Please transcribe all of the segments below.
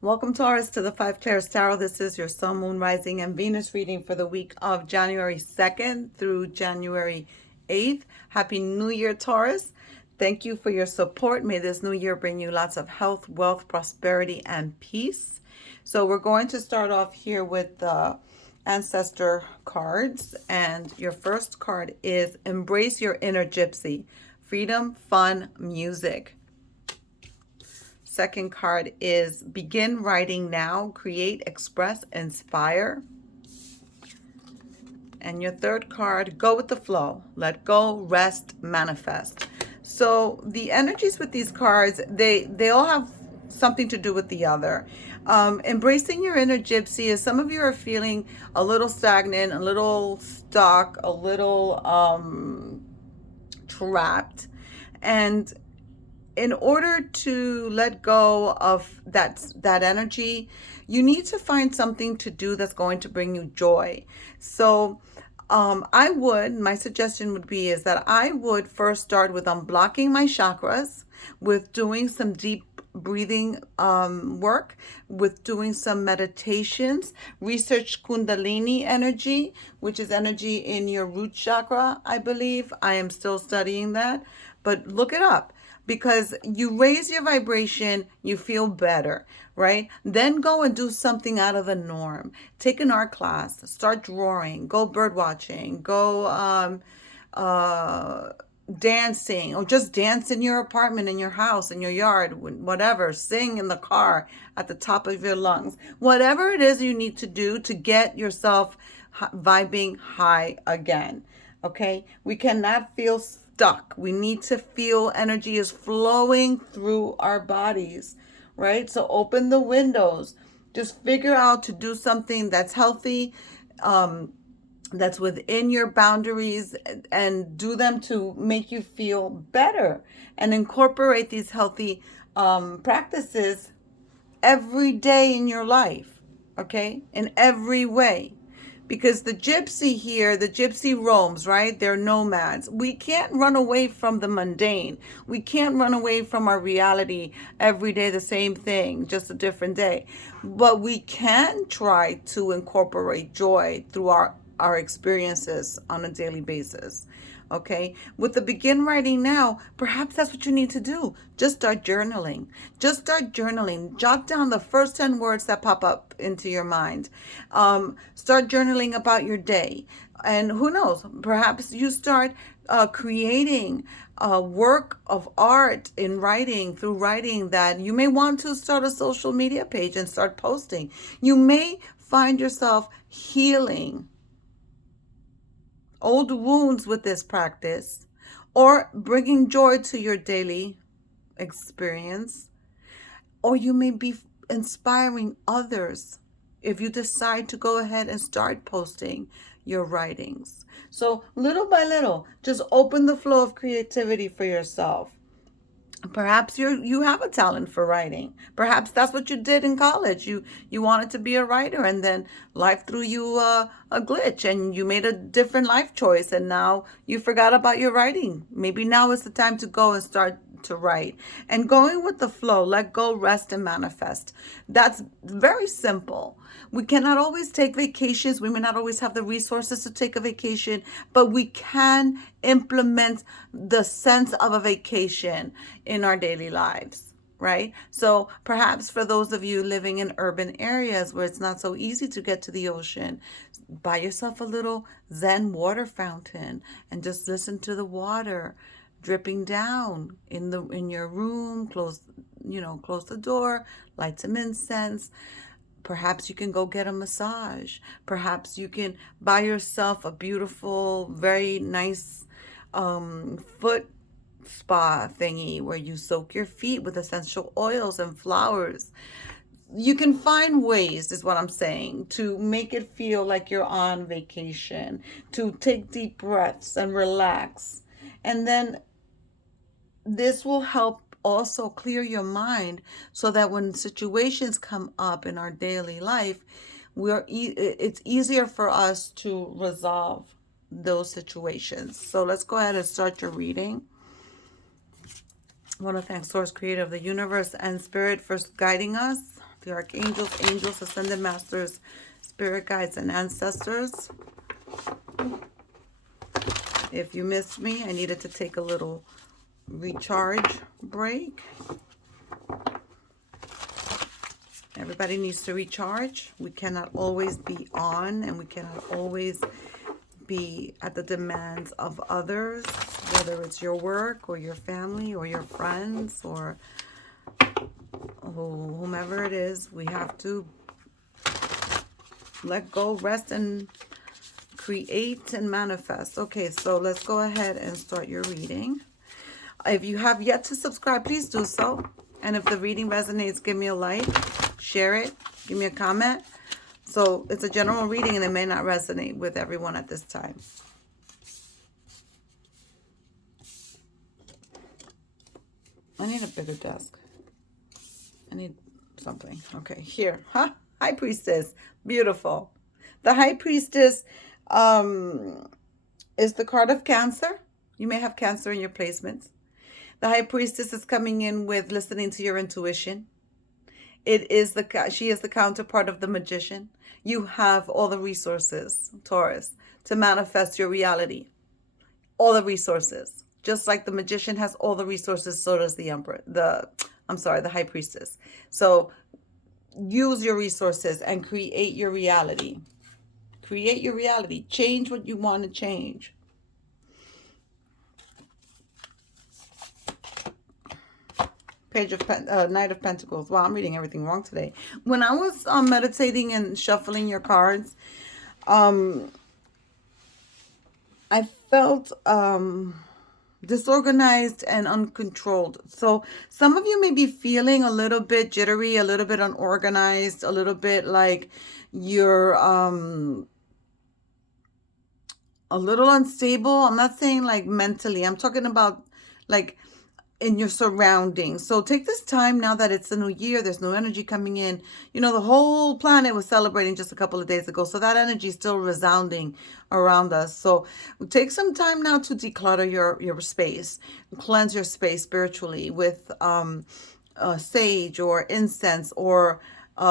Welcome, Taurus, to the Five Clairs Tarot. This is your Sun, Moon, Rising, and Venus reading for the week of January 2nd through January 8th. Happy New Year, Taurus. Thank you for your support. May this new year bring you lots of health, wealth, prosperity, and peace. So we're going to start off here with the ancestor cards. And your first card is Embrace Your Inner Gypsy. Freedom, fun, music. Second card is Begin Writing Now, Create, Express, Inspire. And your third card, Go with the Flow, Let Go, Rest, Manifest. So the energies with these cards, they all have something to do with the other. Embracing your inner gypsy is some of you are feeling a little stagnant, a little stuck, a little trapped. And in order to let go of that energy, you need to find something to do that's going to bring you joy. So my suggestion would be is that I would first start with unblocking my chakras, with doing some deep breathing work, with doing some meditations. Research Kundalini energy, which is energy in your root chakra, I believe. I am still studying that, but look it up, because you raise your vibration, you feel better, right? Then go and do something out of the norm. Take an art class, start drawing, go bird watching, go dancing, or just dance in your apartment, in your house, in your yard, whatever. Sing in the car at the top of your lungs. Whatever it is you need to do to get yourself vibing high again. Okay? We cannot feel stuck. We need to feel energy is flowing through our bodies, right? So open the windows. Just figure out to do something that's healthy, that's within your boundaries, and do them to make you feel better, and incorporate these healthy practices every day in your life, okay? In every way. Because the gypsy here, the gypsy roams, right? They're nomads. We can't run away from the mundane. We can't run away from our reality every day, the same thing, just a different day. But we can try to incorporate joy through our experiences on a daily basis. Okay, with the Begin Writing Now, perhaps that's what you need to do. Just start journaling. Just start journaling. Jot down the first 10 words that pop up into your mind. Start journaling about your day. And who knows, perhaps you start creating a work of art in writing, through writing, that you may want to start a social media page and start posting. You may find yourself healing old wounds with this practice, or bringing joy to your daily experience, or you may be inspiring others if you decide to go ahead and start posting your writings. So little by little, just open the flow of creativity for yourself. Perhaps you have a talent for writing. Perhaps that's what you did in college. You wanted to be a writer, and then life threw you a glitch, and you made a different life choice, and now you forgot about your writing. Maybe now is the time to go and start to write. And going with the flow, let go, rest, and manifest. That's very simple. We cannot always take vacations. We may not always have the resources to take a vacation, but we can implement the sense of a vacation in our daily lives, right? So perhaps for those of you living in urban areas where it's not so easy to get to the ocean, buy yourself a little Zen water fountain and just listen to the water dripping down in your room. Close the door, light some incense. Perhaps you can go get a massage. Perhaps you can buy yourself a beautiful, very nice foot spa thingy where you soak your feet with essential oils and flowers. You can find ways, is what I'm saying, to make it feel like you're on vacation, to take deep breaths and relax. And then this will help also clear your mind, so that when situations come up in our daily life, it's easier for us to resolve those situations. So let's go ahead and start your reading. I want to thank Source Creator of the Universe and Spirit for guiding us the archangels, angels, ascended masters, spirit guides, and ancestors. If you missed me, I needed to take a little recharge break. Everybody needs to recharge. We cannot always be on, and we cannot always be at the demands of others, whether it's your work or your family or your friends or whomever it is. We have to let go, rest, and create and manifest. Okay, so let's go ahead and start your reading. If you have yet to subscribe, please do so. And if the reading resonates, give me a like, share it, give me a comment. So it's a general reading and it may not resonate with everyone at this time. I need a bigger desk. I need something. Okay, here. Huh? High Priestess. Beautiful. The High Priestess is the card of Cancer. You may have Cancer in your placements. The High Priestess is coming in with listening to your intuition. She is the counterpart of the Magician. You have all the resources, Taurus, to manifest your reality. All the resources. Just like the Magician has all the resources, so does the High Priestess. So use your resources and create your reality. Create your reality. Change what you want to change. Knight of Pentacles. Wow, I'm reading everything wrong today. When I was meditating and shuffling your cards, I felt disorganized and uncontrolled. So some of you may be feeling a little bit jittery, a little bit unorganized, a little bit like you're a little unstable. I'm not saying like mentally. I'm talking about like in your surroundings. So take this time now that it's a new year, there's no energy coming in. You know, the whole planet was celebrating just a couple of days ago. So that energy is still resounding around us. So take some time now to declutter your space, cleanse your space spiritually with sage or incense or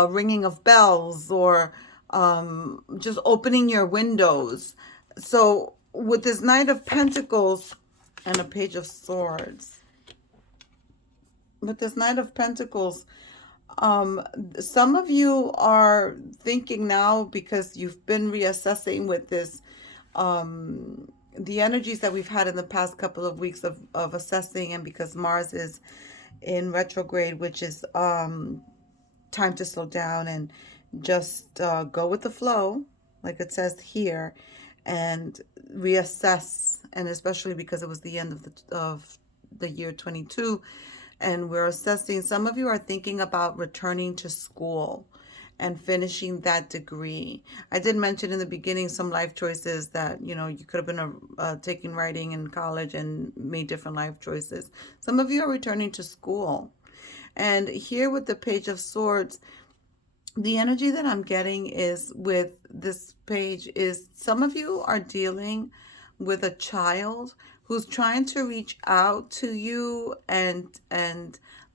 ringing of bells or just opening your windows. So with this Knight of Pentacles and a Page of Swords, with this Knight of Pentacles, some of you are thinking now, because you've been reassessing with this, the energies that we've had in the past couple of weeks of assessing, and because Mars is in retrograde, which is time to slow down and just go with the flow, like it says here, and reassess. And especially because it was the end of the year 22, and we're assessing. Some of you are thinking about returning to school and finishing that degree. I did mention in the beginning some life choices that, you know, you could have been taking writing in college and made different life choices. Some of you are returning to school. And here with the Page of Swords, the energy that I'm getting is with this page is some of you are dealing with a child who's trying to reach out to you and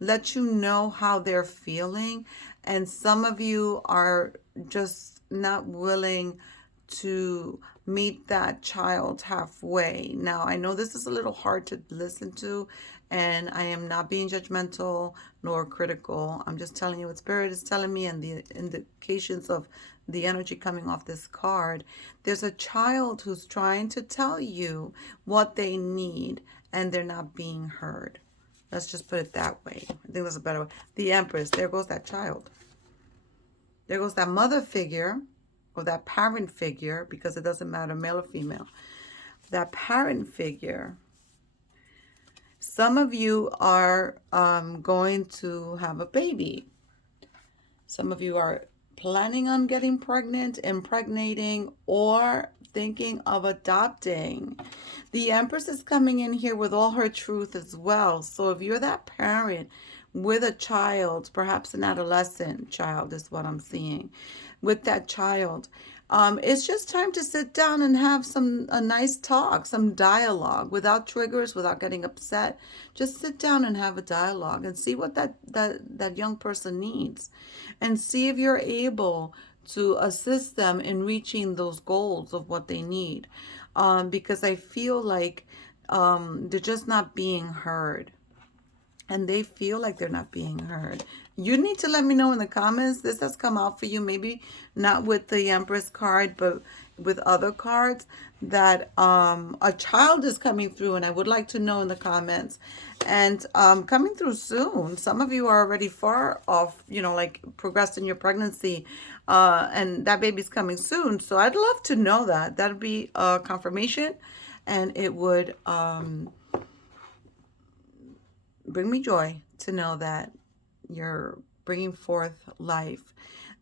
let you know how they're feeling. And some of you are just not willing to meet that child halfway. Now, I know this is a little hard to listen to, and I am not being judgmental nor critical. I'm just telling you what Spirit is telling me and the indications of the energy coming off this card. There's a child who's trying to tell you what they need, and they're not being heard. Let's just put it that way. I think that's a better way. The Empress, there goes that child. There goes that mother figure or that parent figure, because it doesn't matter male or female. That parent figure. Some of you are going to have a baby. Some of you are planning on getting pregnant, impregnating, or thinking of adopting. The Empress is coming in here with all her truth as well. So if you're that parent with a child, perhaps an adolescent child is what I'm seeing, with that child, It's just time to sit down and have a nice talk, some dialogue, without triggers, without getting upset. Just sit down and have a dialogue and see what that young person needs, and see if you're able to assist them in reaching those goals of what they need. Because I feel like they're just not being heard, and they feel like they're not being heard. You need to let me know in the comments. This has come out for you, maybe not with the Empress card, but with other cards, that a child is coming through, and I would like to know in the comments. And coming through soon. Some of you are already far off, like progressed in your pregnancy, and that baby's coming soon. So I'd love to know that. That'd be a confirmation, and it would bring me joy to know that you're bringing forth life.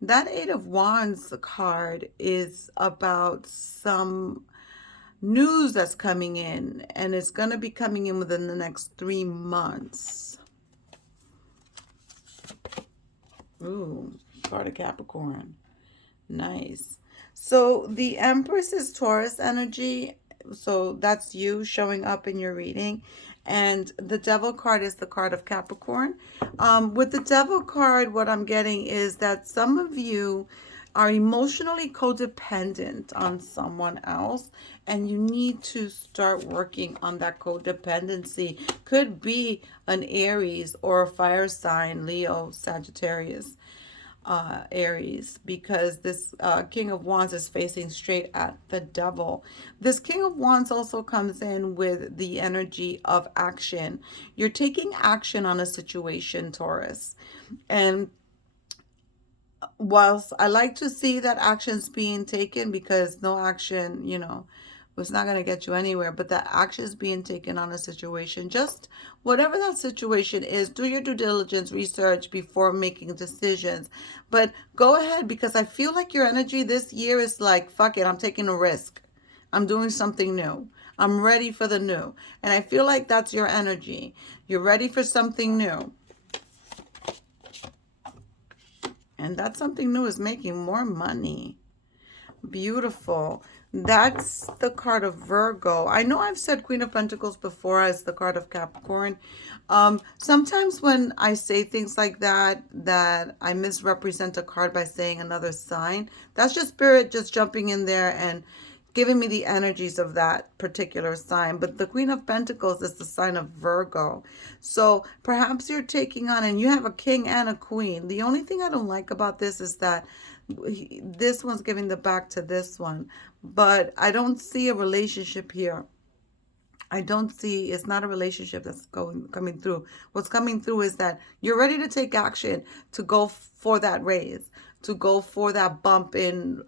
That Eight of Wands card is about some news that's coming in, and it's going to be coming in within the next 3 months. Ooh, card of Capricorn. Nice. So the Empress is Taurus energy. So that's you showing up in your reading. And the Devil card is the card of Capricorn. With the Devil card, what I'm getting is that some of you are emotionally codependent on someone else, and you need to start working on that codependency. Could be an Aries or a fire sign, Leo, Sagittarius, Aries, because this King of Wands is facing straight at the Devil. This King of Wands also comes in with the energy of action. You're taking action on a situation, Taurus. And whilst I like to see that action's being taken, because no action, it's not going to get you anywhere, but that action is being taken on a situation. Just whatever that situation is, do your due diligence research before making decisions. But go ahead, because I feel like your energy this year is like, fuck it, I'm taking a risk. I'm doing something new. I'm ready for the new. And I feel like that's your energy. You're ready for something new. And that something new is making more money. Beautiful. That's the card of Virgo. I know I've said Queen of Pentacles before as the card of Capricorn. Sometimes when I say things like that I misrepresent a card by saying another sign. That's just Spirit just jumping in there and giving me the energies of that particular sign. But the Queen of Pentacles is the sign of Virgo. So perhaps you're taking on, and you have a king and a queen. The only thing I don't like about this is that this one's giving the back to this one. But I don't see a relationship here. I don't see, it's not a relationship that's coming through. What's coming through is that you're ready to take action, to go for that raise, to go for that bump in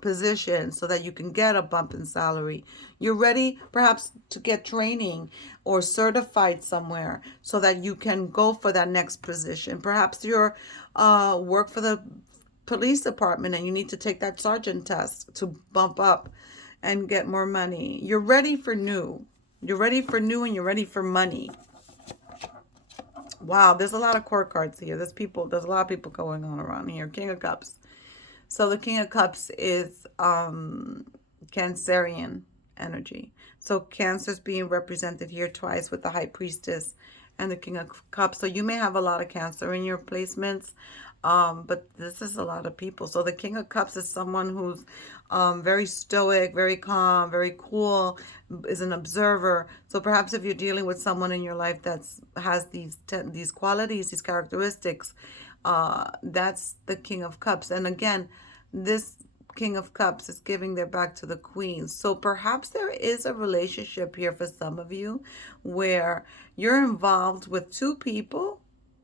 position so that you can get a bump in salary. You're ready perhaps to get training or certified somewhere so that you can go for that next position. Perhaps you're work for the police department and you need to take that sergeant test to bump up and get more money. You're ready for new. You're ready for new, and you're ready for money. Wow, there's a lot of court cards here. There's a lot of people going on around here. King of Cups. So the King of Cups is Cancerian energy. So Cancer's being represented here twice with the High Priestess and the King of Cups. So you may have a lot of Cancer in your placements. But this is a lot of people. So the King of Cups is someone who's very stoic, very calm, very cool, is an observer. So perhaps if you're dealing with someone in your life that has these qualities, these characteristics, that's the King of Cups. And again, this King of Cups is giving their back to the Queen. So perhaps there is a relationship here for some of you where you're involved with two people.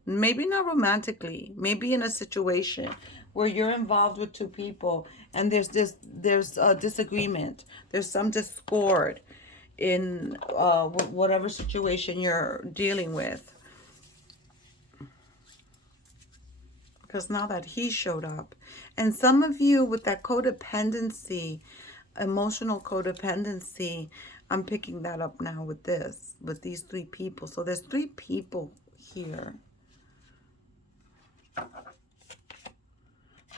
Maybe not romantically, maybe in a situation where you're involved with two people and there's a disagreement, there's some discord in whatever situation you're dealing with. Because now that he showed up, and some of you with that codependency, emotional codependency, I'm picking that up now with these three people. So there's three people here.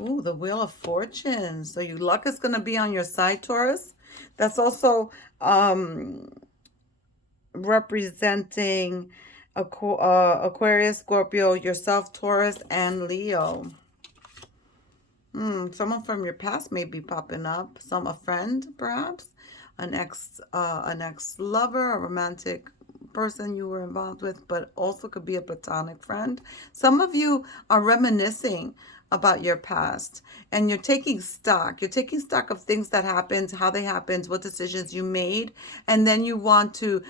Ooh, the Wheel of Fortune. So your luck is going to be on your side, Taurus. That's also representing Aquarius, Scorpio, yourself, Taurus, and Leo. Someone from your past may be popping up. A friend, perhaps, an ex lover, a romantic person you were involved with, but also could be a platonic friend. Some of you are reminiscing about your past, and you're taking stock. You're taking stock of things that happened, how they happened, what decisions you made, and then you want to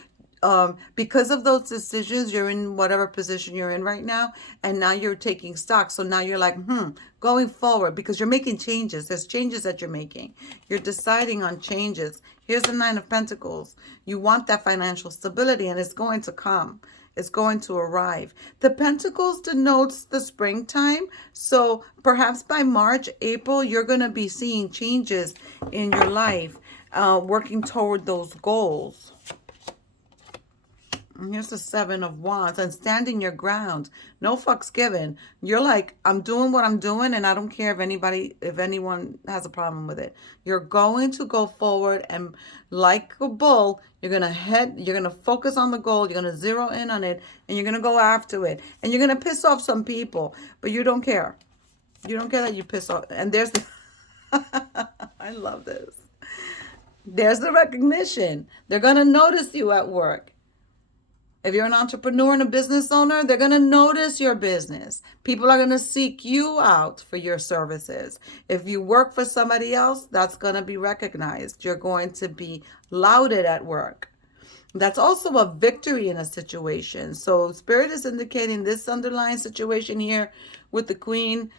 because of those decisions, you're in whatever position you're in right now, and now you're taking stock. So now you're like, going forward, because you're making changes. There's changes that you're making. You're deciding on changes. Here's the Nine of Pentacles. You want that financial stability, and it's going to come. It's going to arrive. The Pentacles denotes the springtime. So perhaps by March, April, you're going to be seeing changes in your life, working toward those goals. And here's the Seven of Wands, and standing your ground. No fucks given. You're like, I'm doing what I'm doing, and I don't care if anyone has a problem with it. You're going to go forward, and like a bull, you're going to focus on the goal. You're going to zero in on it, and you're going to go after it. And you're going to piss off some people, but you don't care. You don't care that you piss off. And there's the I love this. There's the recognition. They're going to notice you at work. If you're an entrepreneur and a business owner, they're going to notice your business. People are going to seek you out for your services. If you work for somebody else, that's going to be recognized. You're going to be lauded at work. That's also a victory in a situation. So Spirit is indicating this underlying situation here with the Queen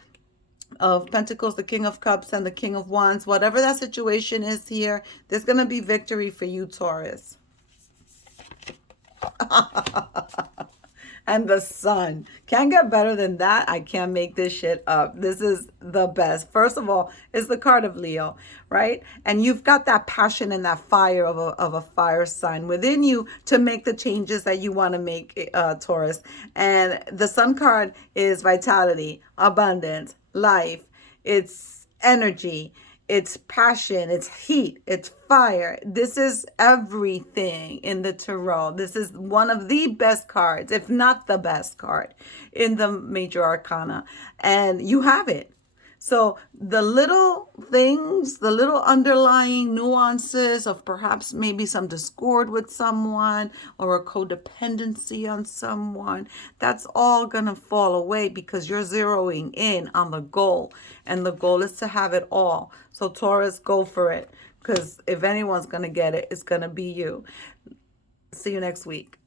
of Pentacles, the King of Cups, and the King of Wands. Whatever that situation is here, there's going to be victory for you, Taurus. And the Sun. Can't get better than that. I can't make this shit up. This is the best. First of all, it's the card of Leo, right? And you've got that passion and that fire of a fire sign within you to make the changes that you want to make, Taurus. And the Sun card is vitality, abundance, life. It's energy. It's passion, it's heat, it's fire. This is everything in the tarot. This is one of the best cards, if not the best card in the major arcana. And you have it. So the little things, the little underlying nuances of perhaps maybe some discord with someone or a codependency on someone, that's all going to fall away because you're zeroing in on the goal. And the goal is to have it all. So Taurus, go for it. Because if anyone's going to get it, it's going to be you. See you next week.